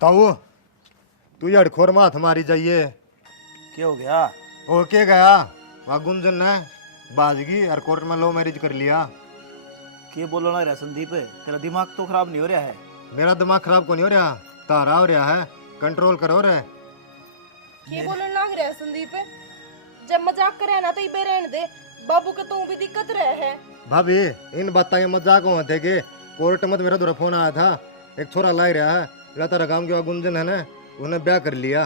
ताऊ तू हड़खोर माथ मारी जाइए। क्या हो गया? हो के गया वहाँ गुंजन ने बाजगी और कोर्ट में लो मैरिज कर लिया। क्या बोलो ना रहा संदीप, तेरा दिमाग तो खराब नहीं हो रहा है? मेरा दिमाग खराब को नहीं हो रहा, तारा हो रहा है। कंट्रोल करो रे। ये बोलने लग रहा है संदीप, जब मजाक करे ना तो इबे रहने दे। बाबू के तू भी दिक्कत रहे है। भाभी इन बातें मजाक होते के कोर्ट में तो मेरा दूर फोन आया था, एक छोरा ला रहा है लता रकाम की गुंजन है ना, उन्हें ब्याह कर लिया।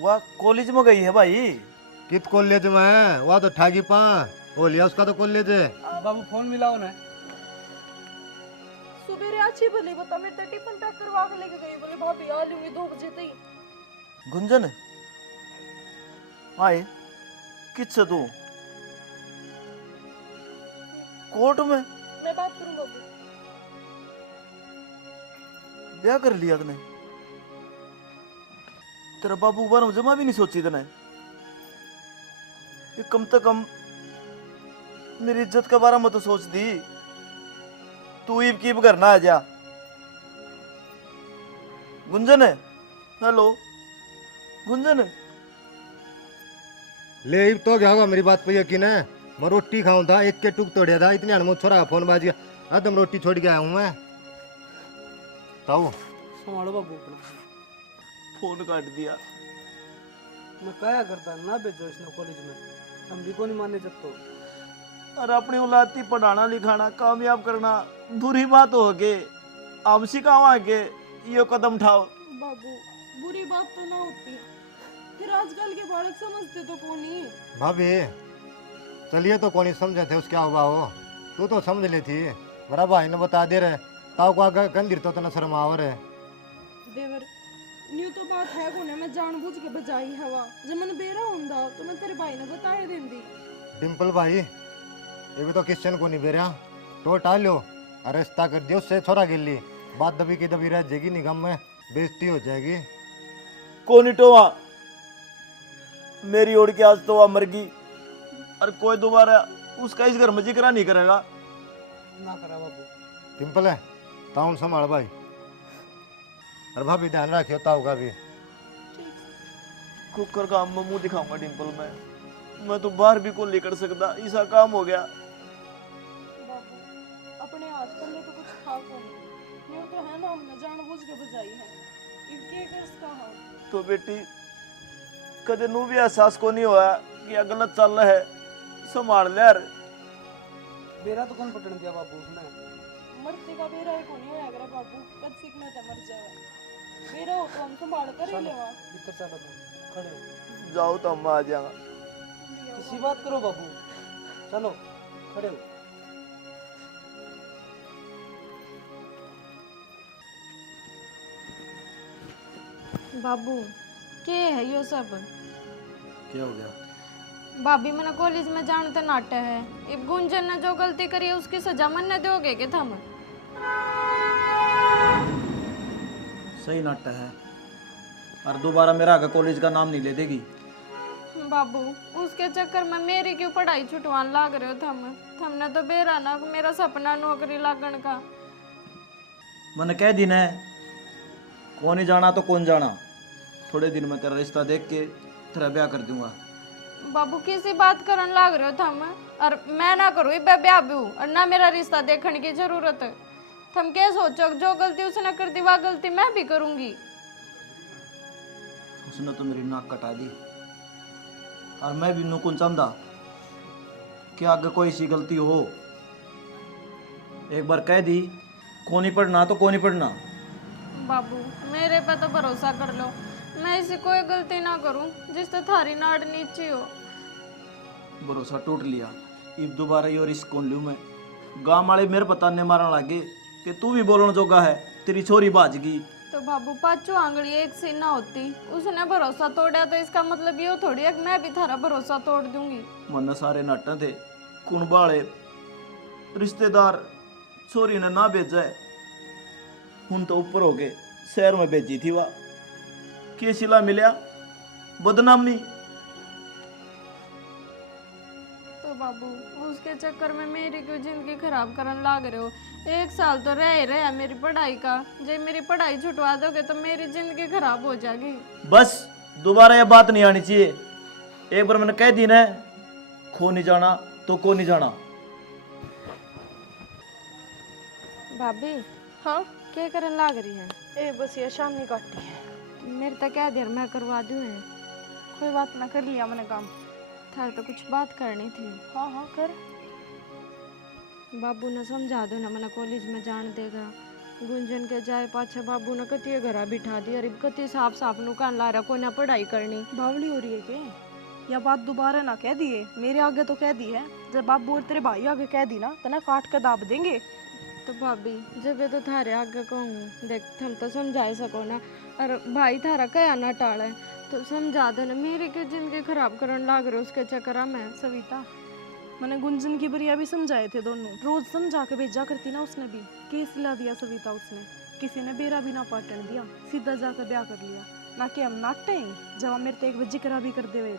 वह कॉलेज में गई है भाई। कित कॉलेज में है वह तो ठागी पा हो लिया उसका तो कॉलेज है। बाबू फोन मिलाओ ना। सुबेरे अच्छी भली बता मेरे तो टिफिन पैक करवा के लेके गई, बोले भाभी आ लूंगी 2 बजे तक। गुंजन आए किससे तू कोर्ट में मैं बात करूं बाबू। ब्याह कर लिया तने? तेरा बाबू बार जमा भी नहीं सोची तने? ये कम से कम मेरी इज्जत के बारे में तो सोच दी। तू ईब कीब करना आ जा। गुंजन है, हेलो गुंजन। ले इब तो क्या होगा, मेरी बात पे यकीन है? मैं रोटी खाऊं था, एक के टुक तोड़िया था, इतने अनमोल छोरा का फोन बाज गया। अदम रोटी छोड़ के आया हूं मैं। ताऊ संभालो बाबू अपना। फोन काट दिया। मैं क्या करता ना भेजो इसने कॉलेज में, हम भी को नहीं माने जब तो। और अपनी औलाद की पढ़ाना लिखाना कामयाब करना बुरी बात हो के हम सिखावा के ये कदम उठाओ। बाबू बुरी बात तो ना होती, फिर आजकल के बालक समझते तो कौन ही। भाभी चलिए तो कौन समझे थे उसके हुआ हो, तू तो समझ ली थी। मेरा भाई ने बता दे रहे ताऊ को आगे गंदीर तो न शर्मावर है। देवर न्यू तो बात है कोने, मैं जानबूझ के बजाई हवा। जब मैंने बेरा हुंदा तो मैं तेरे भाई ने बताया देंदी। डिम्पल भाई ये भी तो क्वेश्चन को नहीं बेरा तो टालो और रिश्ता कर दियो उससे छोरा गिल्ली, बात दबी की दबी रह जाएगी, निगम में बेइज्जती हो जाएगी। कौन टोवा मेरी ओर के आज तो मर गई और कोई दोबारा उसका इस घर में जिक्र नहीं करेगा। ना करा बाबू। डिम्पल है ताऊ संभाल भाई, और भाभी ध्यान रखियो ताऊ का भी। कुकर काम में मुंह दिखाऊंगा डिम्पल में, मैं तो बाहर भी को लेकर सकता, ऐसा काम हो गया। बाबू अपने हाथ पर ले तो कुछ खा को नहीं, न्यू तो है ना हमने जानबूझ के बजाई है। इनके कर्ज का हाल तो बेटी कदे नू भी एहसास को नहीं हुआ कि यह गलत चल रहा है, संभाल ले यार। बेरा तो कौन पटन दिया बाबू उसने? मरते का बेरा को नहीं होया करे बाबू, कद सीख में तो मर जाए। बेरा हो तो हम संभाल कर ही लेवा। भीतर चलो तुम खड़े हो। जाओ तो हम आ जाएगा। किसी बात करो बाबू, चलो खड़े हो। बाबू के है यो सब? क्या हो गया? भाभी मैंने कॉलेज में जानते नाटे है, इब गुंजन ने जो गलती करी है उसकी सजा मन ने दोगे के थम? सही नाटक है और दोबारा मेरा आगे कॉलेज का नाम नहीं ले देगी। बाबू उसके चक्कर में मेरी क्यों पढ़ाई छुटवान लाग रहे हो थम? थमने तो बेरा ना मेरा सपना नौकरी लागण का। मैंने कह दी है कौन ही जाना तो कौन जाना, थोड़े दिन में तेरा रिश्ता देख के तेरा ब्याह कर दूंगा। बाबू किसी बात करन लाग रहे हो थम? और मैं ना करूँ इब ब्याह भी और ना मेरा रिश्ता देखने की जरूरत है। थम क्या सोचो जो गलती उसने कर दी वह गलती मैं भी करूंगी? उसने तो मेरी नाक कटा दी और मैं भी नुकुन चाहता कि आगे कोई सी गलती हो। एक बार कह दी कौन ही पढ़ना तो कौन ही पढ़ना। बाबू मेरे पे तो भरोसा कर लो, मैं ऐसी कोई गलती ना करूं जिससे थारी नाड़ नीची हो। भरोसा टूट लिया, अब दोबारा यो रिस्क कौन लूँ मैं? गांव वाले मेरे बताने मारने लगे कि तू भी बोलने जोगा है, तेरी छोरी भाजगी। तो बाबू पांचों आंगली एक सी ना होती, उसने भरोसा तोड़ा तो इसका मतलब ये थोड़ी है कि मैं भी थारा भरोसा तोड़ दूंगी। मन सारे नाटे थे कुणबाले रिश्तेदार छोरी ने ना भेजा है, हूं तो ऊपर हो गए शहर में भेजी थी वह के सिला मिलिया बदनामी। तो बाबू उसके चक्कर में मेरी क्यों जिंदगी खराब करन लाग रहे हो? एक साल तो रह ही रहा मेरी पढ़ाई का। जब मेरी पढ़ाई छुटवा दोगे तो मेरी जिंदगी खराब हो जाएगी। बस दोबारा ये बात नहीं आनी चाहिए। एक बार मैंने कह दी ना, खो नहीं जाना तो को नहीं जाना। भाभी हाँ क्या करन लाग रही है? ए बस ये शाम नहीं काटी है। मेरे तक क्या देर मैं करवा दूँ है। कोई बात ना, कर लिया मैंने काम। था तो कुछ बात करनी थी। हाँ हाँ कर। बाबू ने समझा दो ना, मैंने कॉलेज में जान देगा। गुंजन के जाए पाछे बाबू ने कती घरा बिठा दी। अरे कती साफ साफ नुकान ला रहा को ना पढ़ाई करनी। बावली हो रही है के? या बात दोबारा ना कह दिए, मेरे आगे तो कह दी है। जब बाबू और तेरे भाई आगे कह दी ना तो ना काट कर दाब देंगे। तो भाभी जब ये तो थारे आगे कहूँ, देख हम तो समझा सको ना। और भाई थारा कया ना टाले तो समझा देना। मेरी की जिंदगी खराब करने लाग रहे उसके चक्कर में। सविता, मैंने गुंजन की बरिया भी समझाए थे दोनों। रोज समझा के भेजा करती ना, उसने भी केस ला दिया सविता। उसने किसी ने बेरा भी ना पाटन दिया, सीधा जाकर ब्याह कर लिया। ना कि हम नाटते हैं जब मेरे तो एक बजे करा भी कर दे हुए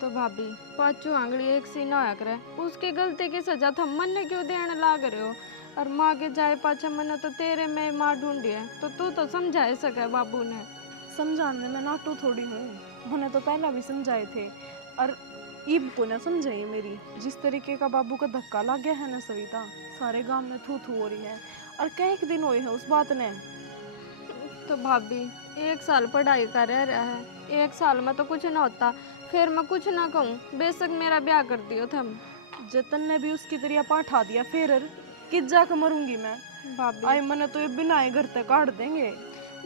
तो भाभी पाँचों आंगली एक सी ना होया करे। उसकी गलती की सजा थम मन ने क्यों देने लाग रहे हो? और माँ के जाए पाछा मैंने तो तेरे में माँ ढूंढी है, तो तू तो समझा सके बाबू ने। समझाने में नाटू थोड़ी हूँ। मैंने तो पहला भी समझाए थे और ईब को ना समझाई मेरी। जिस तरीके का बाबू का धक्का लग गया है ना सविता, सारे गांव में थू थू हो रही है। और कई एक दिन हुए हैं उस बात ने। तो भाभी एक साल पढ़ाई कर रहा है, एक साल में तो कुछ ना होता। फिर मैं कुछ ना कहूँ, बेशक मेरा ब्याह कर दियो थम। जतन ने भी उसकी तरिया पाठा दिया, फिर किस जाकर मरूंगी मैं। भाभी आई मैंने तो ये बिना घर तक काट देंगे।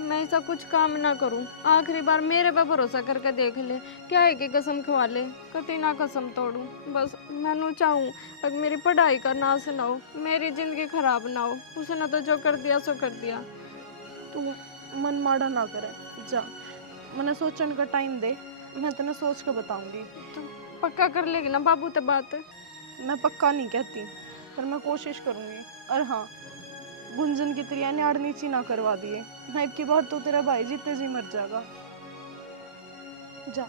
मैं ऐसा कुछ काम ना करूं। आखिरी बार मेरे पे भरोसा करके देख ले। क्या है कि कसम खवा ले, कति ना कसम तोड़ूं। बस मैं चाहूँ अगर मेरी पढ़ाई का नाश ना हो, मेरी जिंदगी खराब ना हो। उसने तो जो कर दिया सो कर दिया। तू मन माड़ा ना करे, जा मैंने सोचने का टाइम दे। मैं तेने सोच के बताऊंगी। तो पक्का कर लेगी ना बाबू ते बात? मैं पक्का नहीं कहती, पर मैं कोशिश करूंगी। और हाँ, गुंजन की तरिया न्याड़ नीची ना करवा दिए। मैं की बात तो तेरा भाई जीते जी मर जाएगा। जा।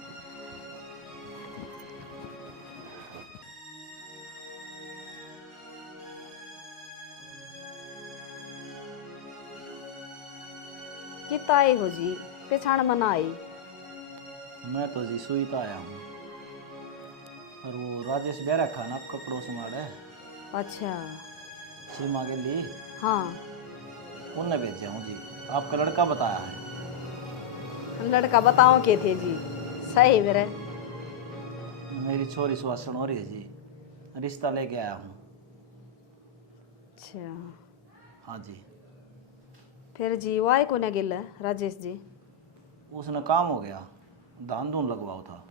कितना आई हो जी, पेछाण मना आई। मैं तो जी सुईता आया हूँ। और वो राजेश बह रखा ना आपका पड़ोस में है, अच्छा सीमा के लिए हाँ, उनने भेजा हूँ जी। आपका लड़का बताया है। लड़का बताओ के थे जी? सही मेरे मेरी छोरी सुहासन हो रही है जी, रिश्ता लेके आया हूँ। अच्छा, हाँ जी। फिर जी वो आए को न गिल राजेश जी? उसने काम हो गया, धान धून लगवाओ था।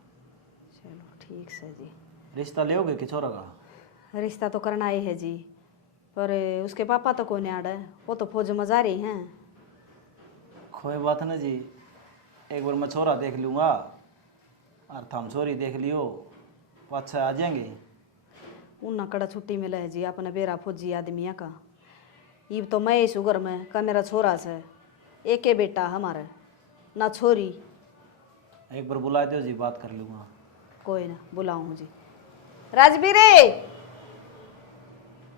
चलो ठीक से जी। रिश्ता लेओगे कि छोरा का? रिश्ता तो करना ही है जी, पर उसके पापा तो कोने आड़े, वो तो फौज में जा रही हैं। कोई बात ना जी, एक बार मैं छोरा देख लूँगा और थम छोरी देख लियो, पाछा आ जाएंगे। उन्ना कड़ा छुट्टी मिले है जी अपने बेरा फौजी आदमिया का। ये तो मैं शुगर में का मेरा छोरा से एक ही बेटा हमारे, ना छोरी। एक बार बुला दो जी, बात कर लूँगा। कोई ना बुलाऊँ जी। राजवीर,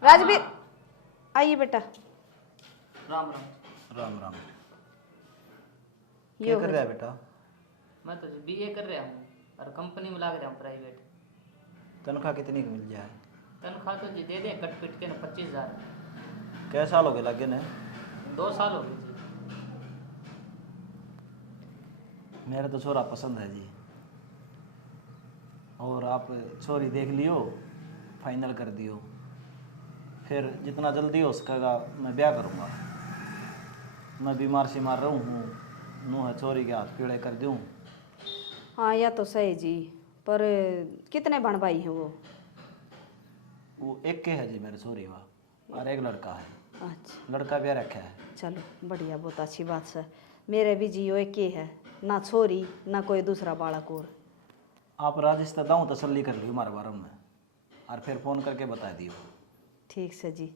राजवीर आइए बेटा। राम राम। राम राम। यो क्या कर है रहा है बेटा? मैं तो बीए कर रहा हूँ और कंपनी में लग रहा हूँ प्राइवेट। तनख्वाह कितनी की मिल जाए? तनख्वाह तो जी दे दें कट पिट के ना 25,000। कै साल हो गए लगे ने? 2 साल हो गए जी। मेरा तो छोरा पसंद है जी, और आप छोरी देख लियो, फाइनल कर दियो। फिर जितना जल्दी हो सकेगा मैं ब्याह करूँगा। मैं बीमार शिमार रहूँ हूँ, नूह छोरी के हाथ पीड़े कर दूँ। हाँ या तो सही जी, पर कितने बहन भाई हैं वो एक के है जी मेरे छोरी वा, और एक लड़का है। अच्छा लड़का ब्याह रखा है। चलो बढ़िया, बहुत अच्छी बात है। मेरे भी जियो एक ही है, ना छोरी ना कोई दूसरा बालक और। आप राजेश दाऊँ तसल्ली कर लियो हमारे बारे में, और फिर फ़ोन करके बता दियो। ठीक से जी,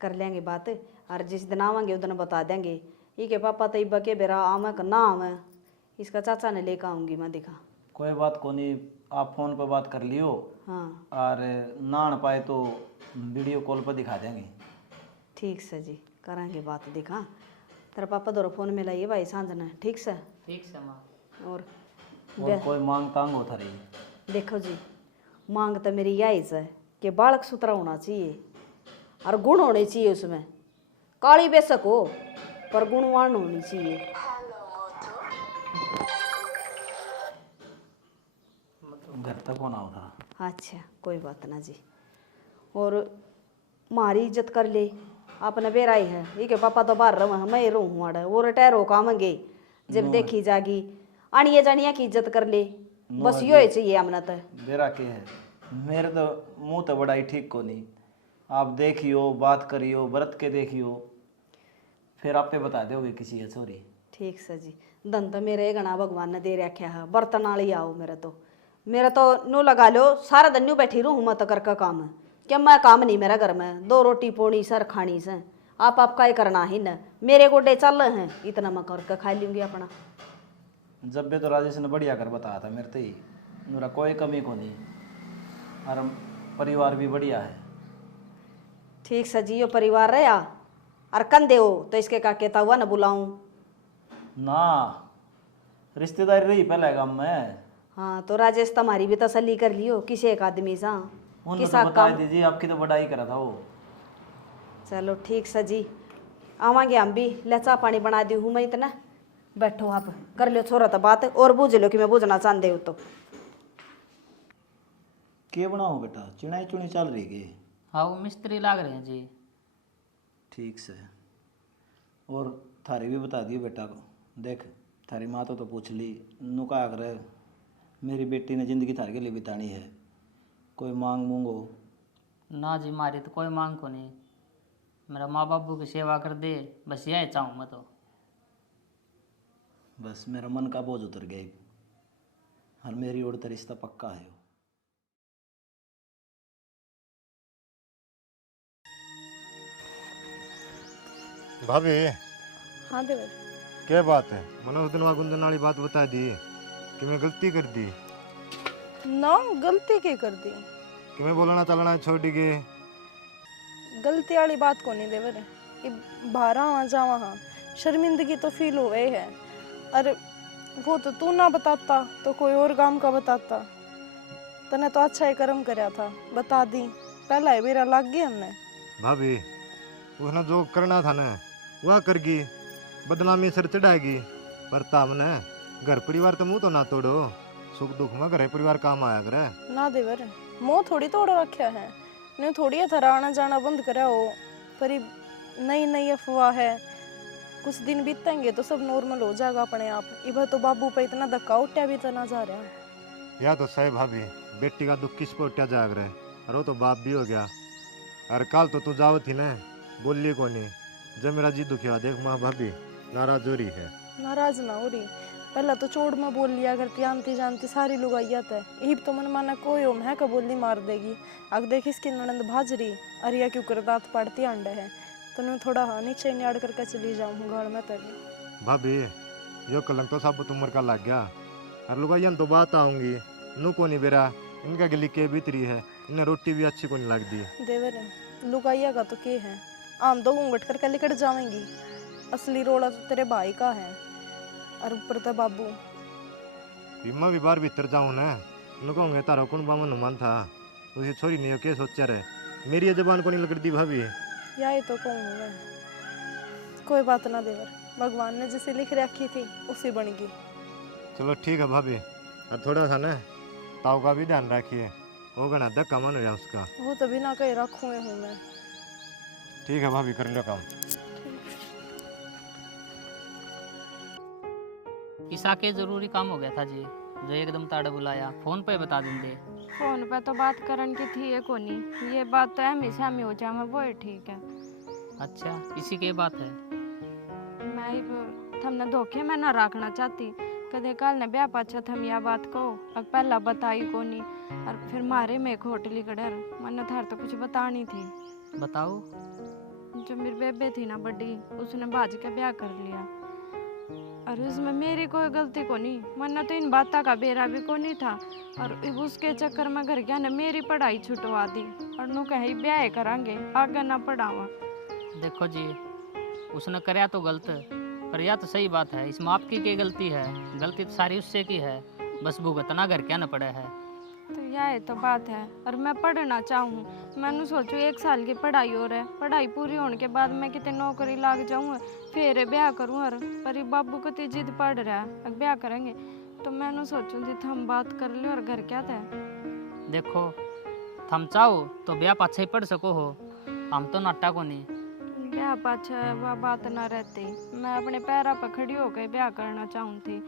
कर लेंगे बात। और जिस दिन आवेंगे उस दिन बता देंगे। ये के पापा तो इब्बा के बेरा आवे का ना आवे, इसका चाचा ने लेकर आऊँगी मैं दिखा। कोई बात को नहीं, आप फ़ोन पर बात कर लियो। हाँ और ना आन पाए तो वीडियो कॉल पर दिखा देंगे। ठीक से जी करांगे बात दिखा। तेरा पापा दोरो फोन में लाइए भाई सांझ ने, ठीक से। ठीक से माँ। और और कोई मांग तांग होता रही? देखो जी, मांग तो मेरी यही है कि बालक सुथरा होना चाहिए और गुण होने चाहिए उसमें। काली बेशक हो पर गुणवान होनी चाहिए। घर तक होना होता। अच्छा कोई बात ना जी। और मारी इज्जत कर ले, अपने बेराई है ये के पापा तो बाहर रहा मैं ही रहूँ आड़े वो रिटायर हो कामंगे जब देखी जागी आनिए जानिया की इज्जत कर ले, बस यो ही चाहिए हमने तो। बेरा के है मेरे तो मुंह तो बड़ा ही ठीक को नहीं। आप देखियो बात करियो व्रत के देखियो फिर आप पे बता दोगे किसी है सॉरी। ठीक से जी, धन तो मेरे गणा भगवान ने दे रखा है, बर्तन वाली आओ मेरा तो नो लगा लो सारा दिन न्यू बैठी रहूँ मैं तो करके काम है क्या मैं काम नहीं मेरा घर में, 2 रोटी पोनी सर खानी से आपका ही करना ही न, मेरे गोडे चल रहे हैं इतना मैं करके खा लूँगी अपना। जब भी तो राजेश ने बढ़िया कर बताया था मेरे तो ही मेरा कोई कमी को नहीं और परिवार भी बढ़िया है। ठीक से जियो परिवार रहा और कंधे हो तो इसके का कहता हुआ न बुलाऊं ना रिश्तेदारी रही पहले काम में। हाँ तो राजेश तुम्हारी भी तसल्ली कर लियो किसी एक आदमी सा उन्होंने किसा तो बता काम। दीजिए आपकी तो बड़ाई करा था वो। चलो ठीक से जी आवांगे हम भी, ले चाह पानी बना दी हूँ मैं इतना, बैठो आप कर लो छोरा तो बात और बूझ लो कि मैं बूझना चाहते हो तो। के बनाओ बेटा चिड़ाई चुनी चल रही के? हाँ वो मिस्त्री लाग रहे हैं जी। ठीक से और थारी भी बता दियो बेटा को। देख थारी माँ तो पूछ ली नुका कर मेरी बेटी ने जिंदगी थारे के लिए बितानी है, कोई मांग मूंग हो? ना जी मारी तो कोई मांग को नहीं, मेरा माँ बापू की सेवा कर दे बस यही चाहूँ मैं तो। बस मेरा मन का बोझ उतर गया और मेरी ओर तो रिश्ता पक्का है। भाभी हाँ देवर। क्या बात है? मैंने उस दिन वहाँ गुंजन वाली बात बता दी कि मैं गलती कर दी ना गलती के कर दी? कि मैं बोलना चलना छोड़ गए। गलती वाली बात को नहीं देवर, ये बाहर आवा जावा हाँ शर्मिंदगी तो फील हो गई है। अरे वो तो तू ना बताता तो कोई और काम का बताता, तने तो अच्छा ही कर्म करया था बता दी, पहला ही बेरा लग गई हमने। भाभी उसने जो करना था ना वह करगी, बदनामी सिर चढ़ाएगी, पर ताम ने घर परिवार तो मुंह तो ना तोड़ो, सुख दुख में घर परिवार काम आया करे। ना देवर मुँह थोड़ी तोड़ रखा है, नहीं थोड़ी थारा आना जाना बंद करा हो, पर ये नई नई अफवाह है, कुछ दिन बीतेंगे तो सब नॉर्मल हो जाएगा अपने आप। इधर तो बाबू पे इतना धक्का उठा भी तो ना जा रहा है। या तो सही भाभी बेटी का दुख किस पे उठा जाग रहा है, और वो तो बाप भी हो गया। और कल तो तू जाओ थी ना बोली को नहीं, जब मेरा जी दुखी हुआ देख माँ भाभी नाराज हो रही है। नाराज ना हो रही, पहला तो चोट में बोल लिया करती आंती जानती सारी लुगाइया है, यही तो मन माना कोई हो मैं बोली मार देगी। अग देख इसकी ननंद भाज रही अरिया क्यों कर दांत पड़ती अंडे है, तो मैं थोड़ा नीचे नियाड़ करके चली जाऊँ घर में तभी। भाभी यो कलंक तो सब उम्र का लग गया, और लुगाइया तो बात आऊंगी नू को नहीं बेरा इनका गली के भीतरी है, इन्हें रोटी भी अच्छी को नहीं लगती। देवर लुगाइया का तो के है, आम दो घूंघट करके लिकट जाएंगी, असली रोड़ा तो तेरे भाई का है और ऊपर तो बाबू। मैं भी बार भीतर जाऊँ ना उन्हें कहूँगे तारा कौन बामन नुमान था, उसी छोरी नहीं हो के सोचा रहे मेरी ये जबान को नहीं लगती भाभी। यही तो कहूँ मैं, कोई बात ना देवर, भगवान ने जैसे लिख रखी थी उसी बन गई। चलो ठीक है भाभी, और थोड़ा सा ना ताऊ का भी ध्यान रखिए, वो गना धक्का मन रहा उसका। वो तो बिना कहीं रखूँ हूँ मैं। ठीक है भाभी कर लो काम। ईसा के जरूरी काम हो गया था जी, जो एकदम ताड़ा बुलाया, फोन पे बता देंगे। फोन पे तो बात करन की थी ये कोनी, ये बात तो हमेशा में हो जाए वो ही ठीक है। अच्छा इसी के बात है। मैं थमने धोखे में ना रखना चाहती, कदे कल ने ब्याह पाछा थम यह बात को अब पहला बताई कोनी, और फिर मारे में होटली कड़र मन थार तो कुछ बतानी थी। बताओ। जो मेरी बेबे थी ना बड़ी, उसने बाज के ब्याह कर लिया, और उसमें मेरी कोई गलती को नहीं, वरना तो इन बातों का बेरा भी को नहीं था, और उसके चक्कर में घर गया ने मेरी पढ़ाई छुटवा दी, और नु कहीं ब्याह करांगे आगे ना पढ़ावा। देखो जी, उसने कराया तो गलत, पर यह तो सही बात है, इसमें आपकी क्या गलती है? गलती तो सारी उससे की है, बस भुगतना घर क्या न पड़े है। तो यह तो बात है, और मैं पढ़ना चाहूँ। मैंने सोचू 1 साल की पढ़ाई और है, पढ़ाई पूरी होने के बाद मैं कितने नौकरी लाग जाऊँ, फिर ब्याह करूँ। और पर ये बाबू को तो जिद पड़ रहा है, अब ब्याह करेंगे। तो मैंने सोचूँ थी हम बात कर ले, और घर क्या था। देखो, थम चाहो तो ब्याह पाछे ही पढ़ सको हो, हम तो नाटा को नहीं। ब्याह पाछा वह बात ना रहती, मैं अपने पैरों पर खड़ी होकर ब्याह करना चाहूँ थी।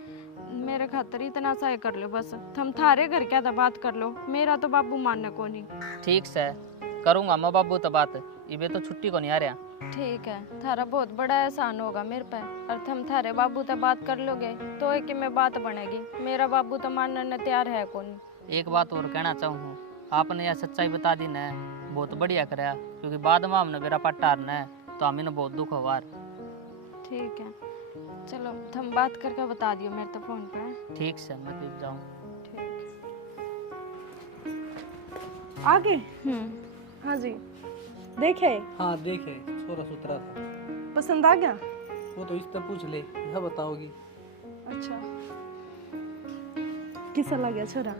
मेरे खातर इतना सा कर लो बस, थम थारे घर क्या था बात कर लो, मेरा तो बाबू मानने को नहीं। ठीक से करूँगा मैं बाबू तो बात, इबे तो छुट्टी को नहीं आ रहा। ठीक है, थारा बहुत बड़ा एहसान होगा मेरे पे, और थम थारे बाबू से बात कर लोगे तो एक में बात बनेगी। मेरा बाबू तो मानने ने तैयार है को नहीं। एक बात और कहना चाहूँ, आपने यह सच्चाई बता दी न, बहुत बढ़िया कराया, क्योंकि बाद में हमने मेरा पट्टा हारना तो हमें न बहुत दुख होगा। ठीक है, चलो थम बात करके बता दियो मेरे तो फोन पे। ठीक से मैं पीप जाऊँ। आगे। हाँ जी, देखे हाँ देखे, छोरा सुथरा था। पसंद आ गया? वो तो इससे पूछ ले, यह बताओगी। अच्छा, किसा लग गया छोरा?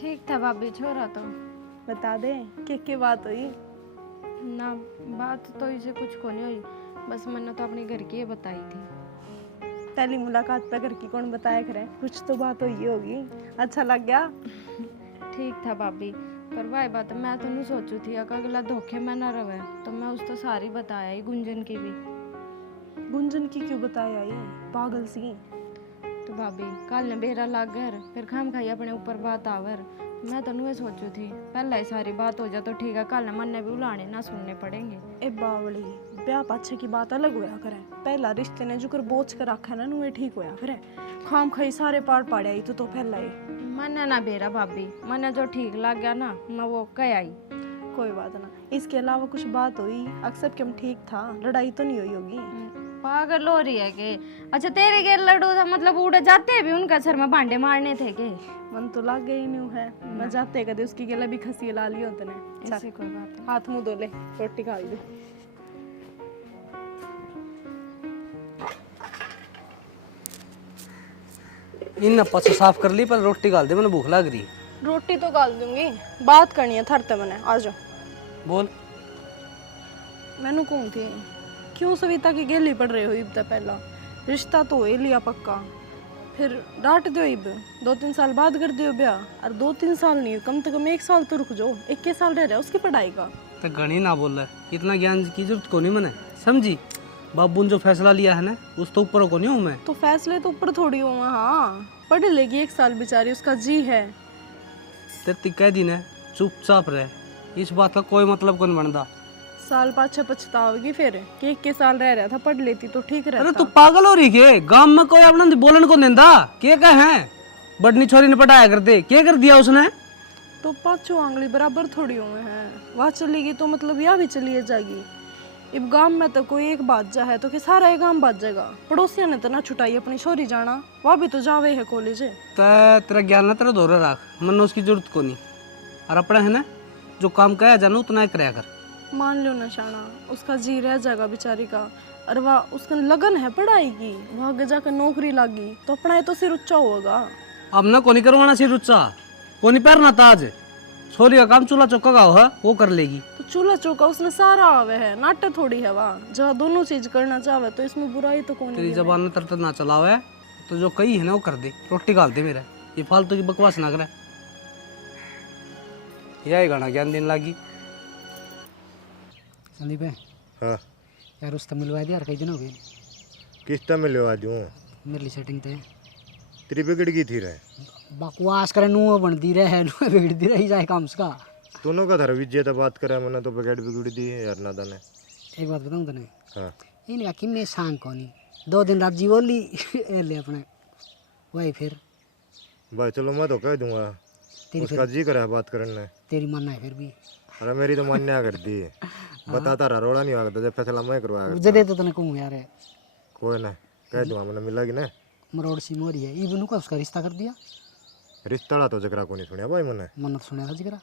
ठीक था भाभी, छोरा तो बता दे के बात हुई? ना, बात तो इसे कुछ को नहीं हुई, बस मैंने तो अपने घर की ही बताई थी। पहली मुलाकात पे घर की कौन बताया करे, कुछ तो बात हुई होगी। अच्छा लग गया? ठीक था भाभी, पर वह बात मैं तो नहीं सोचू थी, अगर अगला धोखे में ना रहे तो मैं उस तो सारी बताया ही, गुंजन की भी। गुंजन की क्यों बताया ये, पागल सी? तो भाभी कल ने बेरा लाग घर, फिर खाम खाई अपने ऊपर बात आवर। मैं तो नहीं सोचू थी, पहले ही सारी बात हो जाए तो ठीक है, कल ने मन ने भी उलाने ना सुनने पड़ेंगे। ए बावली, ब्याह पाछे की बात अलग होया करे, पहला रिश्ते ने जो कर बोझ कर रखा है ना नुए ठीक होया करे। खाम खाई सारे पार पाड़े आई तो पहला ही। मन ना बेरा भाभी, मन जो ठीक लग गया ना मैं वो कह आई। कोई बात ना, इसके अलावा कुछ बात हुई? अक्सर कम ठीक था, लड़ाई तो नहीं हुई होगी? पागल हो रही है के? अच्छा तेरे के लड्डू था मतलब उड़ जाते भी उनका सर में भांडे मारने थे के? मन तो लग गई नहीं है, मैं जाते कदे उसकी गला भी खसी ला ली होते ने। ऐसी कोई बात नहीं। हाथ मुंह धो ले, रोटी खा दे। इन पछो साफ कर ली, पर रोटी गाल दे, मैंने भूख लग रही। रोटी तो गाल दूंगी, बात करनी है थरते मैंने। आ जाओ। बोल। मैनू कौन थी, क्यों सविता की गेली पड़ रही हो? इब तक पहला रिश्ता तो हो लिया पक्का, फिर डांट दो। इब 2-3 साल बाद कर दियो ब्याह, और 2-3 साल नहीं, कम से कम 1 साल तो रुक जाओ। 21 साल रह रहा उसकी पढ़ाई का। तो घनी ना बोल रहा, इतना ज्ञान की जरूरत को नहीं मैंने, समझी? बाबू ने जो फैसला लिया है ना, उस तो ऊपर को नहीं हूँ मैं। तो फैसले तो ऊपर थोड़ी हो, हाँ पढ़ लेगी 1 साल बेचारी, उसका जी है। तेरी कह दी ना चुपचाप रहे, इस बात का कोई मतलब कौन बनता। साल पाछे पछताओगी फिर कि 21 साल रह रहा था, पढ़ लेती तो ठीक अरे रहता। तू पागल हो रही के? गांव में कोई अपना बोलन को देंदा के कहे हैं? बड़नी छोरी ने पढ़ाया कर दे, क्या कर दिया उसने? तो 5 आंगली बराबर थोड़ी हुए हैं, वहाँ चलेगी तो मतलब यहाँ भी चली जाएगी। इब गांव में तो कोई एक बात जा है तो कि सारा एक गांव बात जाएगा। पड़ोसियों ने तो ना छुटाई अपनी छोरी जाना, वहाँ भी तो जावे है कॉलेज। तेरा ज्ञान ना तेरा धोरे रख, मन उसकी जरूरत को नहीं। और अपना है ना जो काम कया जाना उतना ही कराया कर। मान लो ना शाना, उसका जी रह जाएगा बेचारी का, और वह उसका लगन है पढ़ाई की, वहाँ आगे जाकर नौकरी लागी तो अपना ये तो सिर ऊंचा होगा। अब ना कोनी करवाना सिर ऊंचा, कोनी पैरना ताज। छोरी का काम चूल्हा चौका का है, वो कर लेगी। तो चूल्हा चौका उसने सारा आवे है, नाट्य थोड़ी है वहाँ, जहाँ दोनों चीज करना चाहे तो इसमें बुराई तो कौन तेरी है। जबान में तरत ना चलावे तो जो कही है ना वो कर दे। रोटी गाल दे मेरा, ये फालतू की बकवास ना करे। यही गाना ज्ञान देने लगी। संदीप है हाँ यार उससे मिलवा दिया यार, कई दिन हो गए। किस्ता में ले आज मेरे लिए सेटिंग थे। तेरी बिगड़ गई थी रे, बकवास करे नू बनती रहे नू बिगड़ती रही जाए काम उसका। दोनों का धर विजय तो बात करे, मैंने तो बगैर बिगड़ दी है यार नादा ने। एक बात बताऊँ तने, हाँ इनका किन्ने सांग कोनी 2 दिन रात जी बोली ले अपने वही फिर भाई चलो मैं तो कह दूंगा, तेरी उसका जी करे बात करने। तेरी मानना है फिर भी अरे मेरी तो मान्या कर दी, बताता रहा रोड़ा नहीं आगा, जब फैसला मैं करवाया मुझे दे तो तने कहूँ यार है। कोई ना कह दूंगा, मैंने मिलेगी ना। मरोड़ सी मोरी है इबनू का उसका रिश्ता कर दिया। रिश्ता तो जगरा को नहीं सुनिया भाई मैंने, मन्नत सुना था जिगरा।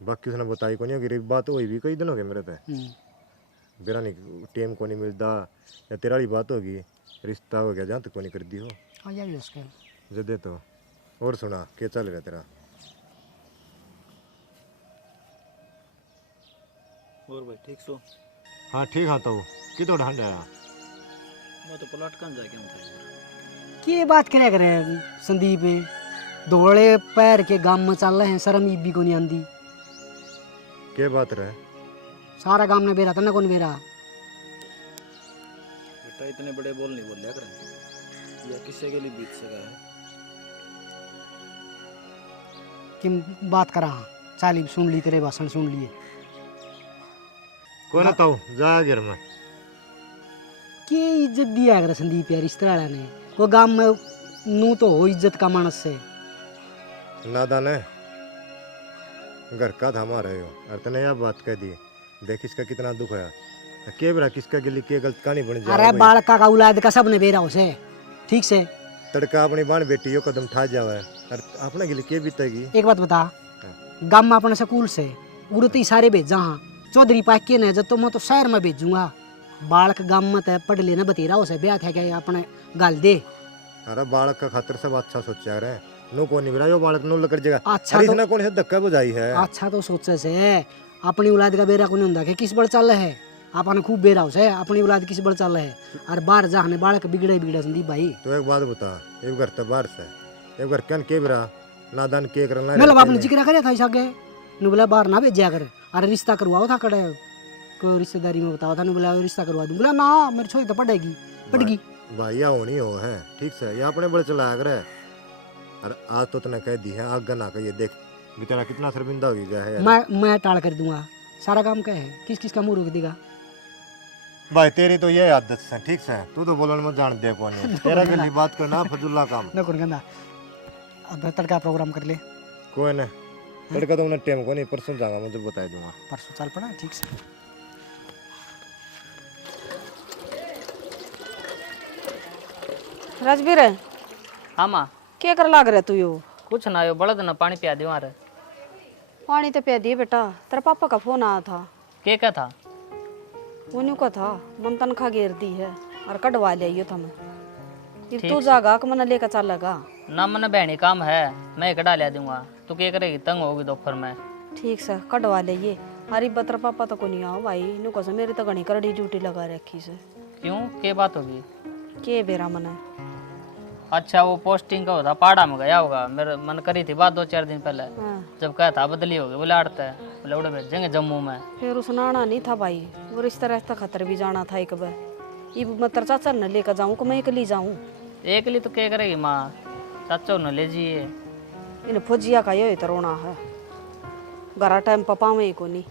बाकी उसने बताई को नहीं होगी, बात हुई भी कई दिन हो गए मेरे पे। बेरा नहीं टेम को नहीं मिलता या तेरा वाली बात होगी रिश्ता हो गया जहाँ तक को नहीं कर दी हो आ जाइए उसके जदे तो और सुना क्या चल रहा तेरा और भाई ठीक सो हाँ ठीक हाँ तो कितो ढंड आया मैं तो पलट कर जाके था ये बात करे करे संदीप है धोड़े पैर के गांव में चल रहे हैं शर्म भी को नहीं आंदी क्या बात रहे सारा गांव ने बेरा था ना कौन बेरा बेटा इतने बड़े बोल नहीं बोल लिया करें या किसी के लिए बीत सका है कि बात करा चाली सुन ली तेरे भाषण सुन लिए कोई ना तो जा गिर में के इज्जत दिया कर संदीप यार इस तरह ने वो गांव में नू तो हो इज्जत का मानस से नादान है घर का थामा रहे हो और तने यह बात कह दी देख इसका कितना दुख है के बरा किसका के लिए के गलत कहानी बन जा अरे बालका का औलाद का सब ने बेरा उसे ठीक से तड़का अपनी बाण बेटी यो कदम ठा जावे और अपने के लिए के बीतेगी एक बात बता गांव में अपने स्कूल से उड़ते ही सारे भेजा हाँ चौधरी पाक के ने जब तो मैं तो शहर में भेजूंगा बालक गांव में तय पढ़ लेना बतेरा उसे ब्याह थे क्या अपने गाल दे अरे बालक का खातिर सब अच्छा सोचा रे नो को नहीं यो बालक नो लकर जगह अच्छा अरे तो इसने कौन से धक्का बजाई है अच्छा तो सोचे से अपनी औलाद का बेरा को नहीं होता कि किस बड़ चल है आपने खूब बेरा उसे अपनी औलाद किस बड़ चल है और बाहर जाने बालक बिगड़े बिगड़े संदीप भाई तो एक बात बता एक घर तो बाहर से एक घर कन के बरा नादान के करना मतलब आपने जिक्र करे था इस आगे नु बोला बाहर ना भेजा कर अरे रिश्ता करवाओ था कड़े को रिश्तेदारी में बताओ था नु बोला रिश्ता करवा दूं बोला ना मेरी छोरी तो पड़ेगी भाई या होनी हो है ठीक से ये अपने बड़े चलाया करे और आज तो तने कह दी है आगे ना कहिए देख बेचारा कितना शर्मिंदा हो गया है मैं टाल कर दूंगा सारा काम क्या है किस किस का मुंह रोक देगा भाई तेरी तो ये आदत है ठीक से तू तो बोलन में जान दे कौन है तेरा के लिए बात करना फजुल्ला काम न कौन कहना अब तड़का प्रोग्राम कर ले कोई ना लड़का तो उन्हें टेम को नहीं परसों जाऊंगा मुझे बता दूंगा परसों चल पड़ा ठीक से राजवीर हाँ माँ क्या कर लाग रहा तू यो कुछ ना यो बड़द ना पानी पिया दे मारे पानी तो पिया दिए बेटा तेरे पापा का फोन आया था के क्या था उन्हीं का था मन तनखा घेर दी है और कटवा ले आइयो था मैं फिर ठीक तू से। जागा कि मना लेकर चलेगा ना मन बहनी काम है मैं कटा लिया दूंगा तू क्या करेगी तंग होगी दोपहर में ठीक से कटवा ले ये अरे बतर पापा तो को नहीं आओ भाई नु कसम मेरी तो घनी करड़ी ड्यूटी लगा रखी से क्यों के बात होगी के बेरा मना अच्छा वो पोस्टिंग का होता पहाड़ा में गया होगा मेरे मन करी थी बात 2-4 दिन पहले हाँ। जब कहा था बदली होगी बोले आड़ता है बोले उड़े भेजेंगे जम्मू में फिर उस नाना नहीं था भाई वो रिश्ता रास्ता खतर भी जाना था एक बार ये मतलब चाचा न लेकर जाऊं कि मैं अकेली जाऊं एक लिए तो क्या करेगी माँ चाचो न ले जिए इन फौजिया का ये तो रोना है घरा टाइम पपा में को नहीं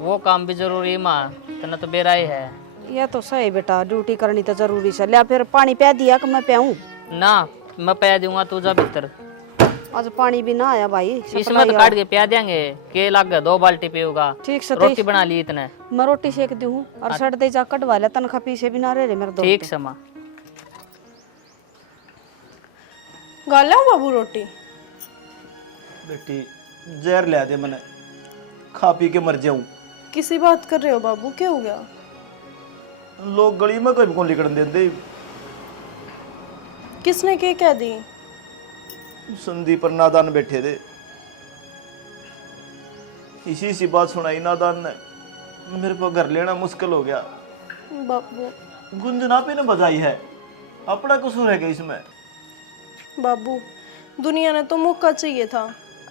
वो काम भी जरूरी है माँ तना तो बेरा ही है ये तो सही बेटा ड्यूटी करनी तो जरूरी से लिया फिर पानी पिया दिया कि मैं पियाऊं ना मैं पिया दूंगा तू जा भीतर आज पानी भी ना आया भाई इसमें तो काट के पिया देंगे के लग गए 2 बाल्टी पियोगा ठीक से रोटी बना ली इतने मैं रोटी सेक दी हूँ और सट दे जा कटवा ले तनखा पीछे भी ना रहे मेरे दो ठीक से माँ गाला बाबू रोटी बेटी जहर लिया दे मैंने खा पी के मर जाऊं किसी बात कर रहे हो बाबू क्या हो गया लोग गली में कभी कौन निकलने देते किसने के कह दी संदीप और नादान बैठे थे इसी सी बात सुनाई नादान ने मेरे पर घर लेना मुश्किल हो गया बाबू गुंजना पे ने बजाई है अपना कसूर है क्या इसमें बाबू दुनिया ने तो मौका चाहिए था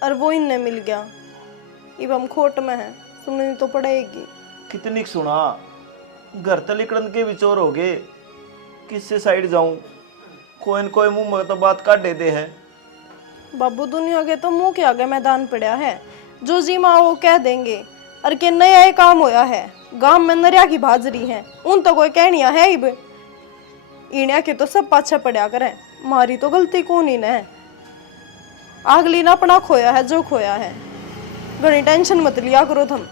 और वो इनने मिल गया अब हम खोट में हैं सुननी तो पड़ेगी कितनी सुना घर तो निकलन के विचोर हो गए किससे साइड जाऊं कोई न कोई मुंह में तो बात काट देते हैं बाबू दुनिया के तो मुंह के आगे मैदान पड़ा है जो जी माँ वो कह देंगे और के नया ये काम होया है गांव में नरिया की भाजरी है उन तो कोई कहनिया है इब इन्या के तो सब पाछे पड़ा करें मारी तो गलती कौन ही ने अगली ना अपना खोया है जो खोया है घनी टेंशन मत लिया करो तुम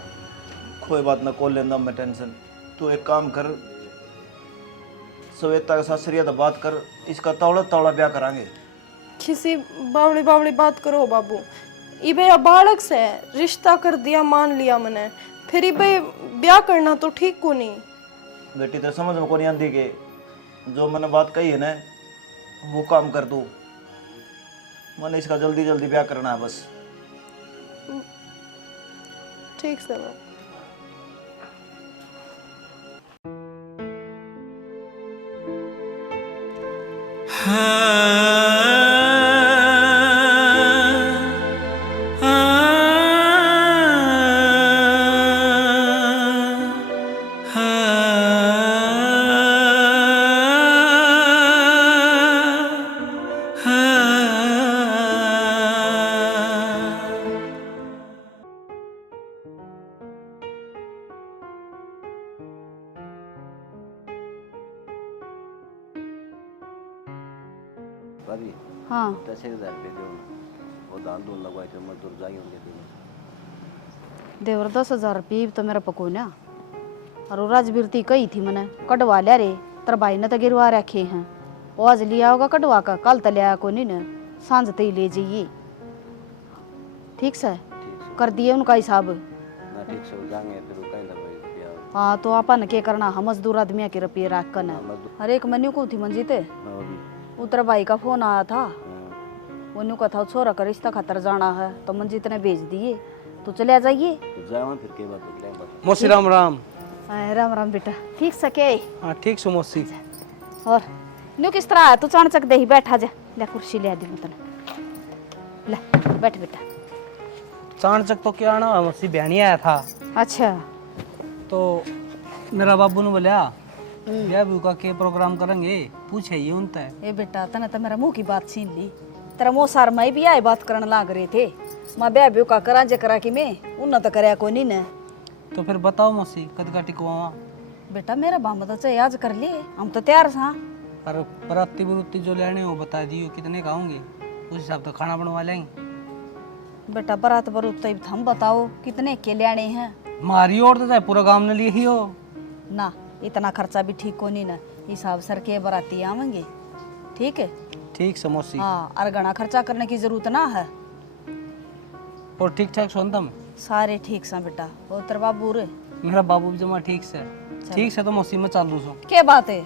कोई बात ना कोल लेंदा मैं टेंशन तू एक काम कर श्वेता के साथ सरिया बात कर इसका तौला तौला ब्याह करांगे किसी बावली बावली बात करो बाबू इबे या बालक से रिश्ता कर दिया मान लिया मैंने फिर इबे ब्याह करना तो ठीक को नहीं बेटी तो समझ में को नहीं आती कि जो मैंने बात कही है ना वो काम कर दूँ। मैंने इसका जल्दी जल्दी ब्याह करना है बस। ठीक से बाबू। भाभी हाँ 10,000 रुपये दो, वो दाल दूध लगवाए थे, मजदूर जाएंगे उनके दिन। देवर 10,000 रुपये तो मेरा पकोना। और वो राजवीर ती कही थी मैंने कटवा लिया रे, तेरे भाई ने तो गिरवा रखे हैं। वो आज लिया होगा कटवा का, कल तो लिया को नहीं न, सांझ तई ले जाइए। ठीक से कर दिए उनका हिसाब। ना ठीक से हो जाएंगे फिर वो कहीं दबाई रुपया। हाँ तो अपन के करना, हम मजदूर आदमी के रुपये रख कर न। हर एक मनु को थी मंजीते उतर भाई का फोन आया था। उन्होंने कहा था छोरा का रिश्ता खातर जाना है तो मंजीत ने भेज दिए, तो चले जाइए। तो जावा फिर के बात मौसी राम राम। राम राम बेटा, ठीक सके? हाँ ठीक सो मौसी। और न्यू किस तरह है? तू चाणचक दे ही बैठा जा, ले कुर्सी ले दी तने, ले बैठ बेटा। चाणचक तो क्या ना मौसी बयानी आया था। अच्छा तो मेरा बाबू ने बोला ब्याह ब्याह का के प्रोग्राम करेंगे, पूछे ये उनते। ए बेटा तने तो मेरा मुंह की बात छीन ली। तेरा मुंह सार मैं भी आई बात करने लाग रहे थे। मां ब्याह ब्याह का करा जे करा कि मैं उन्ना तो करया को नहीं ने। तो फिर बताओ मौसी कद का टिकवावा। बेटा मेरा बाम तो चाहे आज कर ले, हम तो तैयार सा। पर बराती बरुती जो लेने हो बता दियो कितने का होंगे, उस हिसाब तो खाना बनवा लेंगे। बेटा बरात बरूत तो हम बताओ कितने के लेने हैं? मारी और तो चाहे पूरा गांव ने लिए ही हो ना, इतना खर्चा भी ठीक को नहीं ना, हिसाब सर के बराती आवेंगे। ठीक है ठीक से मौसी। हाँ, और घना खर्चा करने की जरूरत ना है। और ठीक ठाक सुनता मैं सारे ठीक सा बेटा। और तेरा बाबू रे? मेरा बाबू भी जमा ठीक से। ठीक से तो मौसी में चालू सो। क्या बात है?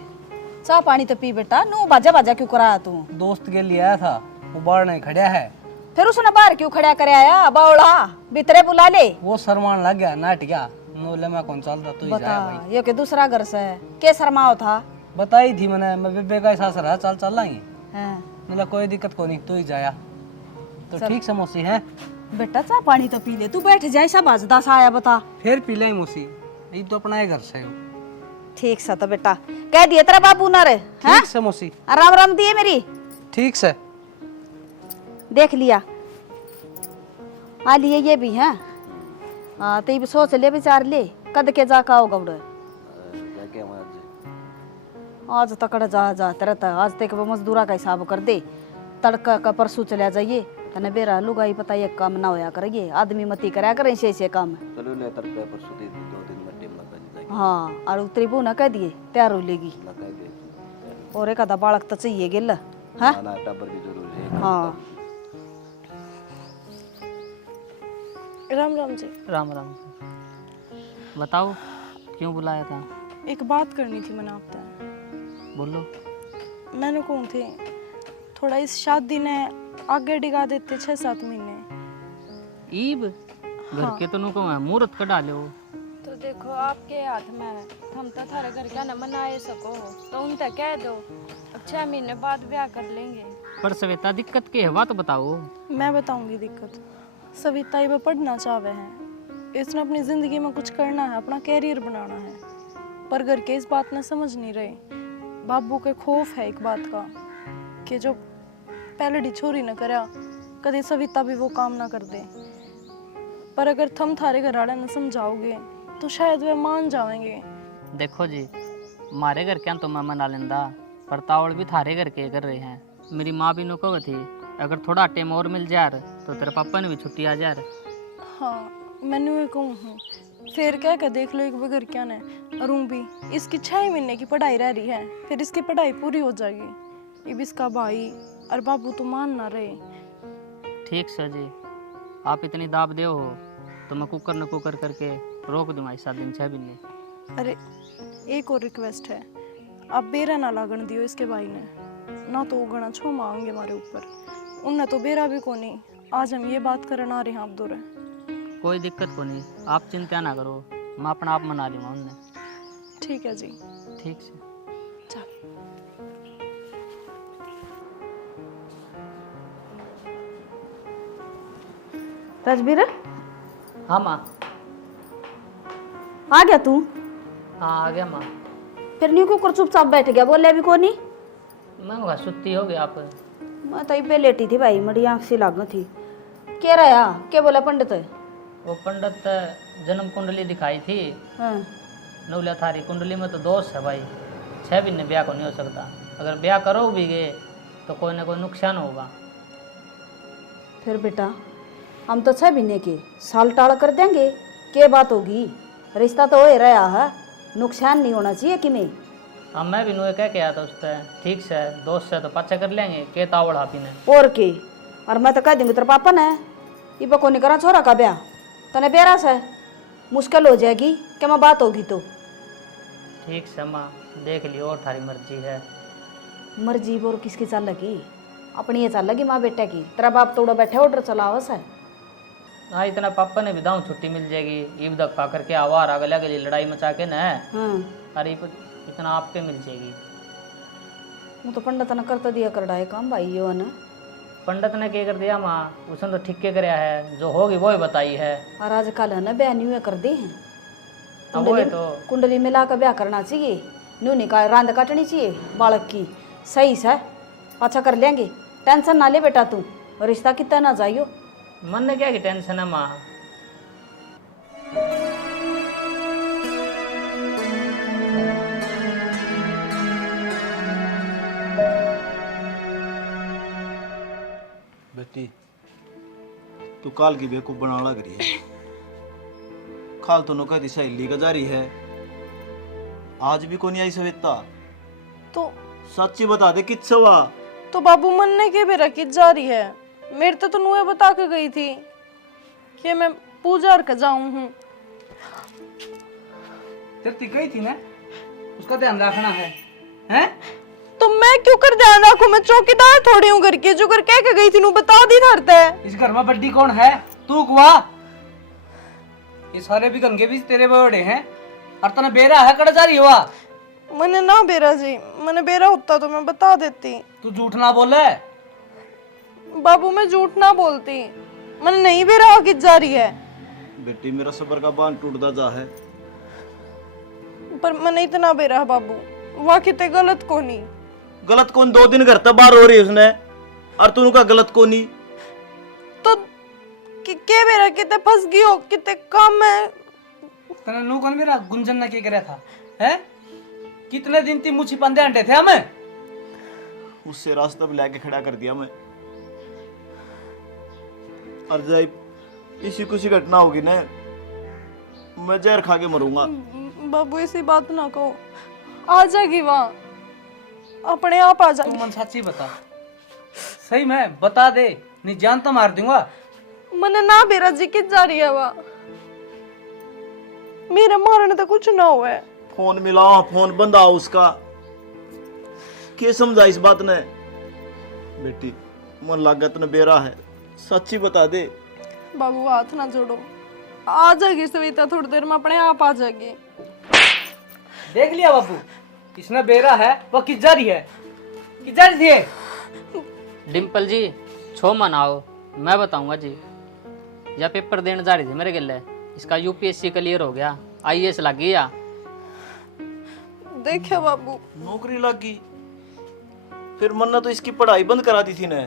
चाह पानी तो पी बेटा, नो बाजा बाजा क्यों कराया तू? दोस्त के लिए आया था, वो बाहर नहीं खड़ा है। फिर उसने बाहर क्यों खड़ा करे आया? बावड़ा भीतरे बुला ले। वो शरमान लग गया, नाट गया। नोले में कौन चलता तू ही जाए बता भाई। ये के दूसरा घर से के शर्माओ था? बताई थी मैंने, मैं बेबे का एहसास रहा, चल चल लाएंगे। हैं मतलब कोई दिक्कत को नहीं, तू ही जाया तो ठीक से मौसी है। बेटा चाह पानी तो पी ले, तू बैठ जाए। सब बाजदा सा आया बता। फिर पी ले मौसी, ये तो अपना ही घर से हो। ठीक सा तो बेटा कह दिए तेरा बाबू ना रे। हैं? ठीक से मौसी। राम राम दिए मेरी। ठीक से देख लिया आ लिए ये भी हैं। हाँ तो सोच ले विचार ले कद के जा का होगा उड़े। जाके हम आज तकड़ जा जाते रहता, आज तक वो मजदूरा का हिसाब कर दे। तड़का का परसों चला जाइए, तने बेरा लुगाई पता ये काम ना होया करेंगे, आदमी मती कराया करें ऐसे काम। चलो ले तरके पर सुधी 2 दिन में टीम लगा जाएगी। हाँ और उतरी बू ना कह दिए तैयार हो लेगी। लगा दे और एक आधा बालक तो चाहिए गिल। हाँ खाना टब्बर भी जरूरी है। हाँ राम राम जी। राम राम। बताओ क्यों बुलाया था? एक बात करनी थी मैंने आपसे। बोलो। मैंने कौन थे थोड़ा इस शादी ने आगे डिगा देते 6-7 महीने। ईब घर हाँ। के तो नुको मैं मुहूर्त का डाले हो। तो देखो आपके हाथ में है, हम तो थारे घर का न मनाए सको तो उन तक कह दो, अब 6 महीने बाद ब्याह कर लेंगे। पर सवेता दिक्कत के हवा तो बताओ। मैं बताऊंगी दिक्कत। सविता ये पढ़ना चाहवे हैं, इसने अपनी जिंदगी में कुछ करना है, अपना कैरियर बनाना है, पर घर के इस बात ने समझ नहीं रहे। बाबू के खौफ है एक बात का कि जो पहले छोरी न करा कभी सविता भी वो काम ना कर दे। पर अगर थम थारे घर वाले न समझाओगे तो शायद वे मान जाएंगे। देखो जी, मारे घर क्या तो मैं मना लेंदा, पर तावड़ भी थारे घर के कर रहे हैं। मेरी माँ भी नुको थी, अगर थोड़ा टाइम और मिल जा तो तेरे पापा ने भी छुट्टी आ जा। हाँ मैंने ये कहूँ हूँ, फिर क्या कर देख लो एक बगैर क्या ने अरूँ भी इसकी 6 महीने की पढ़ाई रह रही है, फिर इसकी पढ़ाई पूरी हो जाएगी। अब इसका भाई और बाबू तो मान ना रहे। ठीक सर जी, आप इतनी दाब दे हो तो मैं कुकर न कुकर करके रोक दूंगा इस 7 दिन 6 महीने। अरे एक और रिक्वेस्ट है, आप बेरा ना लागण दियो इसके भाई ने, ना तो वो गणा छो मांगे हमारे ऊपर, उनने तो बेरा भी को नहीं। आज हम ये बात करन आ रहे हैं आप दो रे। कोई दिक्कत को नहीं, आप चिंता ना करो, मैं अपना आप मना लूँगा उनने। ठीक है जी, ठीक से। चल। राजवीर हाँ माँ। आ गया तू? हाँ आ गया माँ। फिर न्यू क्यों कर चुपचाप बैठ गया, बोले भी को नहीं? मैं कहा सुत्ती हो गया आप। मैं तो पे लेटी थी भाई, मड़ी आँख से लाग थी। क्या रहा, क्या बोला पंडित? वो पंडित जन्म कुंडली दिखाई थी, हाँ। नौला थारी कुंडली में तो दोष है भाई, 6 महीने ब्याह को नहीं हो सकता। अगर ब्याह करो भी गए तो कोई ना कोई नुकसान होगा। फिर बेटा हम तो 6 महीने के साल टाल कर देंगे, क्या बात होगी? रिश्ता तो हो ही रहा है, नुकसान नहीं होना चाहिए कि में। अब मैं भी नुए कह के आया था उससे, ठीक से दोस्त से तो पाछा कर लेंगे, के तावड़ हापी ने। और के, और मैं तो कह दूंगी तेरे पापा ने ये को नहीं करा छोरा का ब्याह, तने बेरा से मुश्किल हो जाएगी, क्या मैं बात होगी तो। ठीक से माँ, देख लियो और थारी मर्जी है। मर्जी बोर किसकी चाल लगी? अपनी ये चाल लगी माँ बेटे की। तेरा बाप तो उड़ा बैठे ऑर्डर चलावस है। हाँ इतना पापा ने भी दाऊँ छुट्टी मिल जाएगी, ईब धक्का करके आवार अगले अगली लड़ाई मचा के न। हाँ अरे इतना आपके मिल जाएगी। वो तो पंडित ने कर तो दिया कर डाए काम भाई यो ना। पंडित ने क्या कर दिया माँ, उसने तो ठीक के कराया है, जो होगी वो ही बताई है। और आजकल है ना ब्याह न्यू कर दे हैं, अब वो है तो कुंडली मिला कर ब्याह करना चाहिए, न्यू निकाल रांद काटनी चाहिए बालक की, सही से अच्छा कर लेंगे। टेंशन ना ले बेटा तू, रिश्ता कितना ना जाइयो। मन ने क्या की टेंशन है माँ। बेटी तू काल की बेवकूफ बनाना करी है। खाल तो नौका दी सहेली का जारी है, आज भी को नहीं आई सवेता। तो सच्ची बता दे किस हुआ? तो बाबू मन ने के बेरा की जा रही है, मेरे तो नुए बता के गई थी कि मैं पूजा कर जाऊं हूँ। तेरी गई थी ना, उसका ध्यान रखना है, हैं? तो मैं क्यों कर ध्यान रखूं, मैं चौकीदार थोड़ी हूँ घर की, जो कर कह के गई थी नु बता दी धरता है। इस घर में बड्डी कौन है? तू कुआ? ये सारे भी गंगे भी तेरे बड़े हैं, और तने बेरा है कड़ जा रही हुआ। मैंने ना बेरा जी, मैंने बेरा होता तो मैं बता देती। तू झूठ ना बोले। बाबू मैं झूठ ना बोलती, मैंने नहीं बेरा किस जा रही है। बेटी मेरा सबर का बांध टूटता जा है। पर मैंने इतना बेरा बाबू, वहाँ कितने गलत को नहीं। गलत कौन? 2 दिन घर तक बाहर हो रही है उसने, और तू का गलत को नहीं। तो के बेरा कितने फंस गई हो, कितने काम है। तने नू कौन मेरा गुंजन ना के करे था, हैं? कितने दिन ती मुछी पंदे अंटे थे हमें? उससे रास्ता भी लाके खड़ा कर दिया मैं। और जब इसी कुछ घटना होगी ना, मैं जहर खा के मरूंगा। बाबू ऐसी बात ना कहो, आ जाएगी वहाँ, अपने आप आ जाएगी। तू मन सच्ची बता, सही में बता दे, नहीं जान तो मार दूंगा। मैंने ना बेरा जी किस जा रही है वहाँ, मेरे मारने तो कुछ ना हुआ है। फोन मिलाओ, फोन बंद आओ उसका। क्या समझा इस बात ने? बेटी मन लागत ने बेरा है, सच्ची बता दे। बाबू हाथ ना जोड़ो, आ जाएगी सविता, थोड़ी देर में अपने आप आ जाएगी। देख लिया बाबू, इसने बेरा है, वो किस जा रही है, किस जा रही थी? डिम्पल जी छो मनाओ, मैं बताऊंगा जी। या पेपर देने जा रही थी मेरे गिले, इसका यूपीएससी क्लियर हो गया, आईएएस लग गया। देखिए बाबू, नौकरी लगी, फिर मन्ना तो इसकी पढ़ाई बंद करा दी थी ने।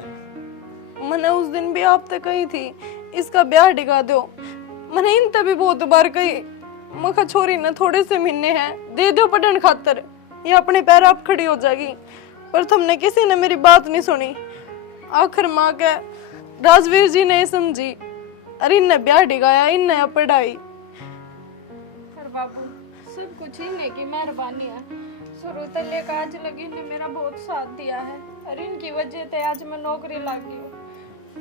मैंने उस दिन भी आपसे कही थी इसका ब्याह टिका दो, मैंने इन तभी बहुत बार कही, मखा छोरी ने थोड़े से महीने हैं, दे दो पढ़ने खातर, ये अपने पैर आप खड़ी हो जाएगी। पर तुमने किसी ने मेरी बात नहीं सुनी। आखिर माँ के राजवीर जी ने समझी, अरे इन्ने ब्याह टिकाया, इन्ने पढ़ाई। पर बाबू सब कुछ इन्हीं की मेहरबानी है, शुरू से लेकर आज लगी ने मेरा बहुत साथ दिया है, और इनकी वजह से आज मैं नौकरी लगी हूँ।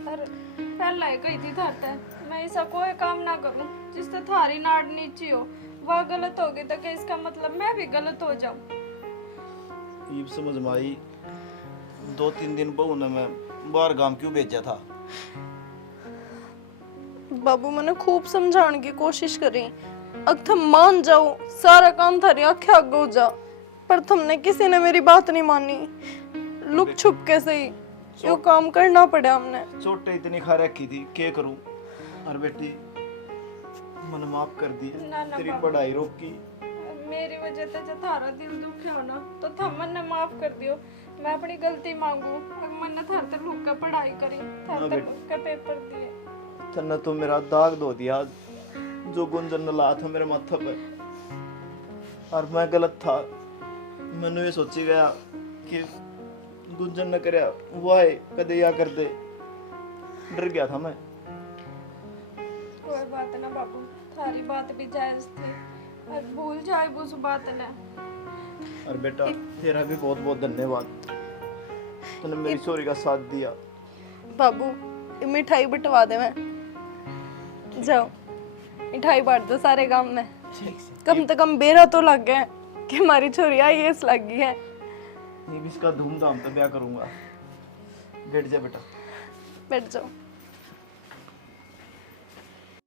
और पहला ही कही थी धरते मैं ऐसा कोई काम ना करूँ जिससे थारी नाड़ नीची हो, वह गलत होगी तो क्या इसका मतलब मैं भी गलत हो जाऊं? ये समझ में आई 2-3 दिन बहू ने मैं बाहर गांव क्यों भेजा था। बाबू मैंने खूब समझाने की कोशिश करी, अब तुम मान जाओ सारा काम थारी आंखें आगे हो जा, पर तुमने किसी ने मेरी बात नहीं मानी। लुक छुप के सही यो काम करना पड़ा हमने। चोटें इतनी खा रखी थी, क्या करूं। और बेटी मन माफ कर दी, ना ना तेरी बाबू। पढ़ाई रोकी। मेरी वजह से जो थारा दिल दुखिया हो ना तो थम मन माफ कर दियो। मैं अपनी गलती मांगू, अब मन थार ते लुक के पढ़ाई करी, थार ते लुक के पेपर दिए। तन्ने तो मेरा दाग धो दिया जो गुंजन ने ला था मेरे माथे पे। और मैं गलत था, मैंने ये सोची गया कि गुंजन ने करया वाह कदे या कर दे, डर गया था मैं। कोई बात ना बाबू, थारी बात भी जायज थी, और भूल जाए उस बात ने। और बेटा तेरा भी बहुत बहुत धन्यवाद, तूने मेरी चोरी का साथ दिया। बाबू ये मिठाई बंटवा दे, मैं जाओ मिठाई बांट दो सारे गांव में। कम से कम बेरा तो लग गया कि हमारी छोरी IAS लग गई है। ये भी इसका धूमधाम से ब्याह करूंगा। बैठ जा बेटा। बैठ जाओ।